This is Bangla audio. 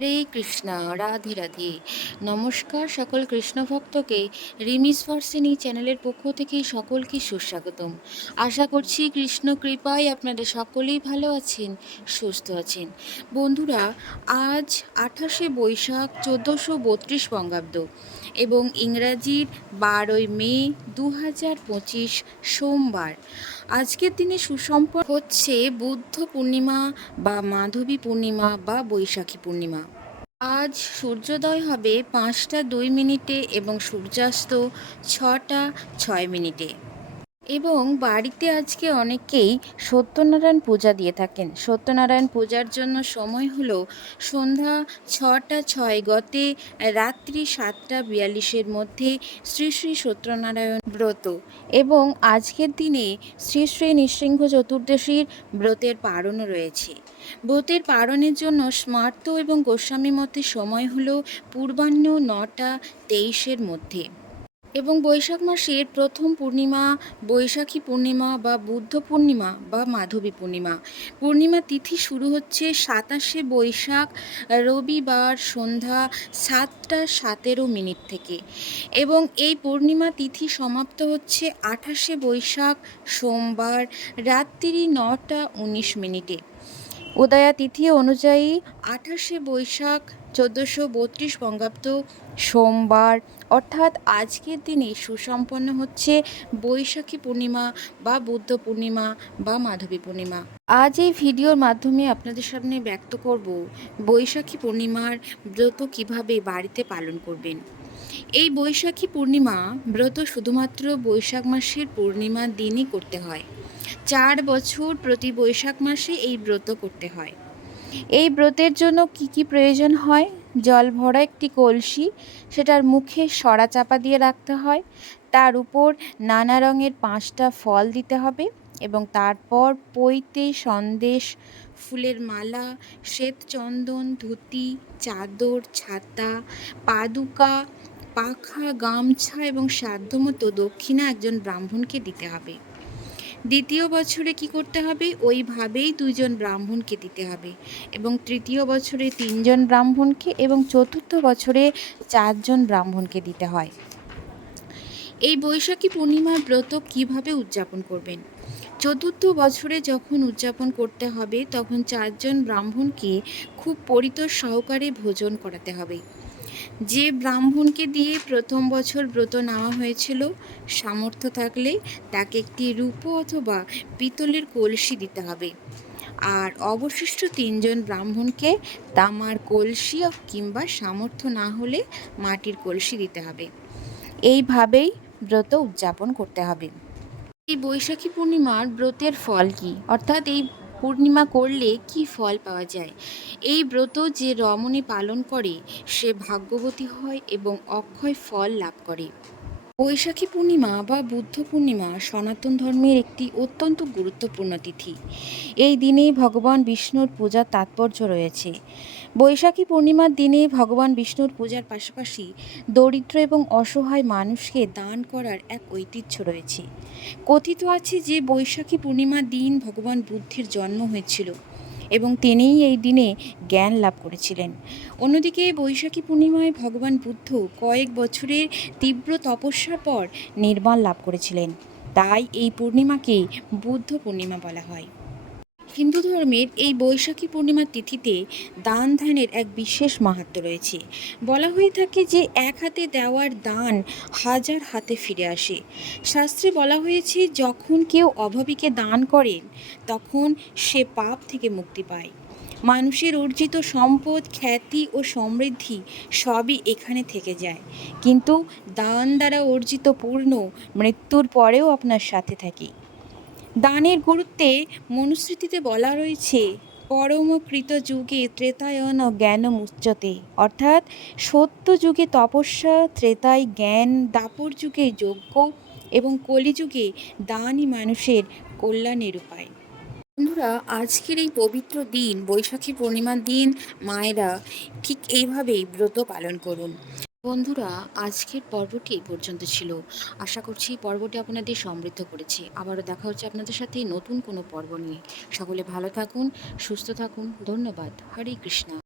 হরে কৃষ্ণা, রাধে রাধে। নমস্কার সকল কৃষ্ণ ভক্তকে। রিমিস ভার্সিনি চ্যানেলের পক্ষ থেকে সকলকে সুস্বাগতম। আশা করছি কৃষ্ণ কৃপায় আপনারা সকলেই ভালো আছেন, সুস্থ আছেন। বন্ধুরা, আজ আঠাশে বৈশাখ চোদ্দোশো বত্রিশ বঙ্গাব্দ। এবং ইংরাজির বারোই মে দু হাজার পঁচিশ সোমবার। আজকের দিনে সুসম্পর্ক হচ্ছে বুদ্ধ পূর্ণিমা বা মাধবী পূর্ণিমা বা বৈশাখী পূর্ণিমা। আজ সূর্যোদয় হবে পাঁচটা দুই মিনিটে এবং সূর্যাস্ত ছটা ছয় মিনিটে। এবং বাড়িতে আজকে অনেকেই সত্যনারায়ণ পূজা দিয়ে থাকেন। সত্যনারায়ণ পূজার জন্য সময় হলো সন্ধ্যা ছটা ছয় গতে রাত্রি সাতটা বিয়াল্লিশের মধ্যে শ্রী শ্রী সত্যনারায়ণ ব্রত এবং আজকের দিনে শ্রী শ্রী নৃসিংহ চতুর্দশীর ব্রতের পারণও রয়েছে। ব্রতের পারণের জন্য স্মার্ত এবং গোস্বামী মতে সময় হলো পূর্বাহ্ন নটা তেইশের মধ্যে। এবং বৈশাখ মাসের প্রথম পূর্ণিমা বৈশাখী পূর্ণিমা বা বুদ্ধ পূর্ণিমা বা মাধবী পূর্ণিমা। পূর্ণিমা তিথি শুরু হচ্ছে সাতাশে বৈশাখ, রবিবার সন্ধ্যা সাতটা সতেরো মিনিট থেকে। এবং এই পূর্ণিমা তিথি সমাপ্ত হচ্ছে আঠাশে বৈশাখ, সোমবার রাত্রি নটা উনিশ মিনিটে। উদয়া তিথি অনুযায়ী আঠাশে বৈশাখ চোদ্দোশো বত্রিশ বঙ্গাব্দ সোমবার, অর্থাৎ আজকের দিনে সুসম্পন্ন হচ্ছে বৈশাখী পূর্ণিমা বা বুদ্ধ পূর্ণিমা বা মাধবী পূর্ণিমা। আজ এই ভিডিওর মাধ্যমে আপনাদের সামনে ব্যক্ত করব বৈশাখী পূর্ণিমার ব্রত কীভাবে বাড়িতে পালন করবেন। এই বৈশাখী পূর্ণিমা ব্রত শুধুমাত্র বৈশাখ মাসের পূর্ণিমার দিনই করতে হয়। চার বছর প্রতি বৈশাখ মাসে এই ব্রত করতে হয়। এই ব্রতের জন্য কি কি প্রয়োজন হয়? জল ভরা একটি কলসি, সেটার মুখে সরা চাপা দিয়ে রাখতে হয়, তার উপর নানা রঙের পাঁচটা ফল দিতে হবে এবং তারপর পৈতে সন্দেশ, ফুলের মালা শ্বেত চন্দন ধুতি, চাদর, ছাতা, পাদুকা, পাখা, গামছা এবং সাধ্যমতো দক্ষিণা একজন ব্রাহ্মণকে দিতে হবে। দ্বিতীয় বছরে কি করতে হবে? ওইভাবেই দুইজন ব্রাহ্মণকে দিতে হবে। এবং তৃতীয় বছরে তিনজন ব্রাহ্মণকে এবং চতুর্থ বছরে চারজন ব্রাহ্মণকে দিতে হয়। এই বৈশাখী পূর্ণিমার ব্রত কীভাবে উদযাপন করবেন? চতুর্থ বছরে যখন উদযাপন করতে হবে, তখন চারজন ব্রাহ্মণকে খুব পরিতোষ সহকারে ভোজন করাতে হবে। যে ব্রাহ্মণকে দিয়ে প্রথম বছর ব্রত নেওয়া হয়েছিল, সামর্থ্য থাকলে তাকে একটি রূপ অথবা পিতলের কলসি দিতে হবে। আর অবশিষ্ট তিনজন ব্রাহ্মণকে তামার কলসি কিংবা সামর্থ্য না হলে মাটির কলসি দিতে হবে। এইভাবেই ব্রত উদযাপন করতে হবে। এই বৈশাখী পূর্ণিমার ব্রতের ফল কি? অর্থাৎ এই পূর্ণিমা করলে কি ফল পাওয়া যায়? এই ব্রত যে রমণী পালন করে, সে ভাগ্যবতী হয় এবং অক্ষয় ফল লাভ করে। বৈশাখী পূর্ণিমা বা বুদ্ধ পূর্ণিমা সনাতন ধর্মের একটি অত্যন্ত গুরুত্বপূর্ণ তিথি। এই দিনে ভগবান বিষ্ণুর পূজার তাৎপর্য রয়েছে। বৈশাখী পূর্ণিমার দিনে ভগবান বিষ্ণুর পূজার পাশাপাশি দরিদ্র এবং অসহায় মানুষকে দান করার এক ঐতিহ্য রয়েছে। কথিত আছে যে বৈশাখী পূর্ণিমার দিন ভগবান বুদ্ধের জন্ম হয়েছিল। এবং তিনিই এই দিনে জ্ঞান লাভ করেছিলেন। অন্যদিকে বৈশাখী পূর্ণিমায় ভগবান বুদ্ধ কয়েক বছরের তীব্র তপস্যার পর নির্মাণ লাভ করেছিলেন। তাই এই পূর্ণিমাকে বুদ্ধ পূর্ণিমা বলা হয়। হিন্দু ধর্মের এই বৈশাখী পূর্ণিমার তিথিতে দান ধ্যানের এক বিশেষ মাহাত্ম রয়েছে। বলা হয়ে থাকে যে এক হাতে দেওয়ার দান হাজার হাতে ফিরে আসে। শাস্ত্রে বলা হয়েছে, যখন কেউ অভাবীকে দান করেন, তখন সে পাপ থেকে মুক্তি পায়। মানুষের অর্জিত সম্পদ, খ্যাতি ও সমৃদ্ধি সবই এখানে থেকে যায়। কিন্তু দান দ্বারা অর্জিত পূর্ণ মৃত্যুর পরেও আপনার সাথে থাকে। দানের গুরুত্বে মনুস্মৃতিতে বলা রয়েছে পরমকৃত যুগে ত্রেতায়ন ও জ্ঞান উচ্চতে অর্থাৎ সত্য যুগে তপস্যা, ত্রেতায় জ্ঞান, দাপর যুগে যজ্ঞ এবং কলিযুগে দানই মানুষের কল্যাণের উপায়। বন্ধুরা, আজকের এই পবিত্র দিন, বৈশাখী পূর্ণিমার দিন, মায়েরা ঠিক এইভাবেই ব্রত পালন করুন। বন্ধুরা, আজকের পর্বটি এই পর্যন্ত ছিল। আশা করছি পর্বটি আপনাদের সমৃদ্ধ করেছে। আবারও দেখা হচ্ছে আপনাদের সাথে নতুন কোনো পর্ব নিয়ে। সকলে ভালো থাকুন, সুস্থ থাকুন। ধন্যবাদ। হরে কৃষ্ণ।